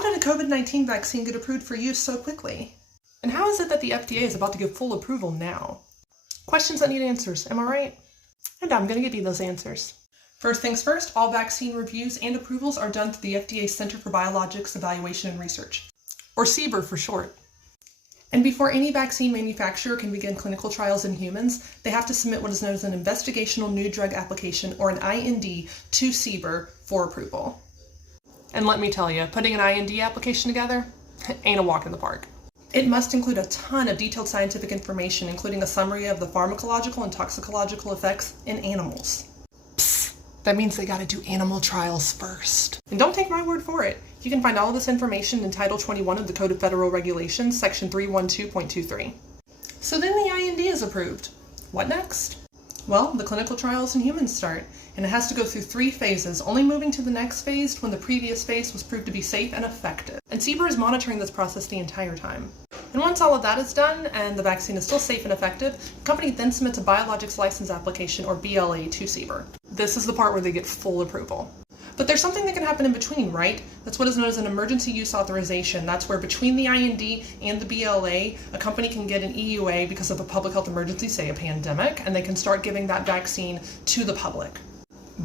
How did a COVID-19 vaccine get approved for use so quickly? And how is it that the FDA is about to give full approval now? Questions that need answers, am I right? And I'm going to give you those answers. First things first, all vaccine reviews and approvals are done through the FDA Center for Biologics Evaluation and Research, or CBER for short. And before any vaccine manufacturer can begin clinical trials in humans, they have to submit what is known as an Investigational New Drug Application, or an IND, to CBER for approval. And let me tell you, putting an IND application together ain't a walk in the park. It must include a ton of detailed scientific information, including a summary of the pharmacological and toxicological effects in animals. Psst, that means they gotta do animal trials first. And don't take my word for it. You can find all of this information in Title 21 of the Code of Federal Regulations, Section 312.23. So then the IND is approved. What next? Well, the clinical trials in humans start, and it has to go through 3 phases, only moving to the next phase when the previous phase was proved to be safe and effective. And CBER is monitoring this process the entire time. And once all of that is done, and the vaccine is still safe and effective, the company then submits a Biologics License Application, or BLA, to CBER. This is the part where they get full approval. But there's something that can happen in between, right? That's what is known as an emergency use authorization. That's where between the IND and the BLA, a company can get an EUA because of a public health emergency, say a pandemic, and they can start giving that vaccine to the public.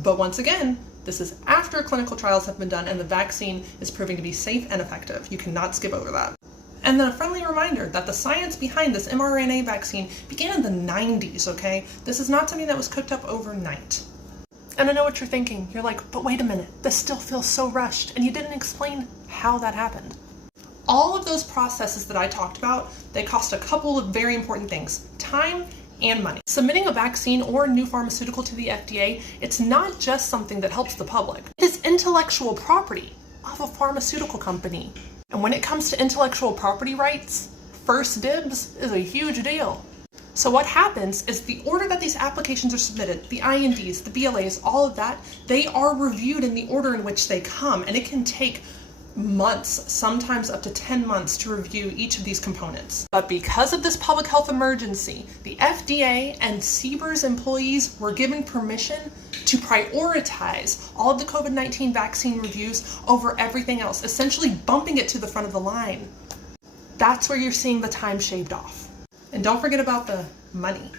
But once again, this is after clinical trials have been done and the vaccine is proving to be safe and effective. You cannot skip over that. And then a friendly reminder that the science behind this mRNA vaccine began in the 90s, okay? This is not something that was cooked up overnight. And I know what you're thinking. You're like, but wait a minute, this still feels so rushed, and you didn't explain how that happened. All of those processes that I talked about, they cost a couple of very important things: time and money. Submitting a vaccine or a new pharmaceutical to the FDA, it's not just something that helps the public. It is intellectual property of a pharmaceutical company. And when it comes to intellectual property rights, first dibs is a huge deal. So what happens is the order that these applications are submitted, the INDs, the BLAs, all of that, they are reviewed in the order in which they come, and it can take months, sometimes up to 10 months, to review each of these components. But because of this public health emergency, the FDA and CBER's employees were given permission to prioritize all of the COVID-19 vaccine reviews over everything else, essentially bumping it to the front of the line. That's where you're seeing the time shaved off. And don't forget about the money.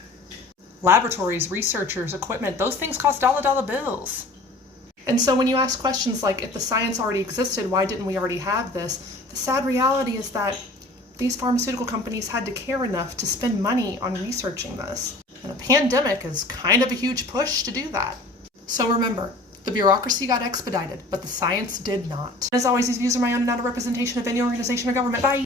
Laboratories, researchers, equipment, those things cost dollar bills. And so when you ask questions like, if the science already existed, why didn't we already have this? The sad reality is that these pharmaceutical companies had to care enough to spend money on researching this. And a pandemic is kind of a huge push to do that. So remember, the bureaucracy got expedited, but the science did not. As always, these views are my own and not a representation of any organization or government. Bye!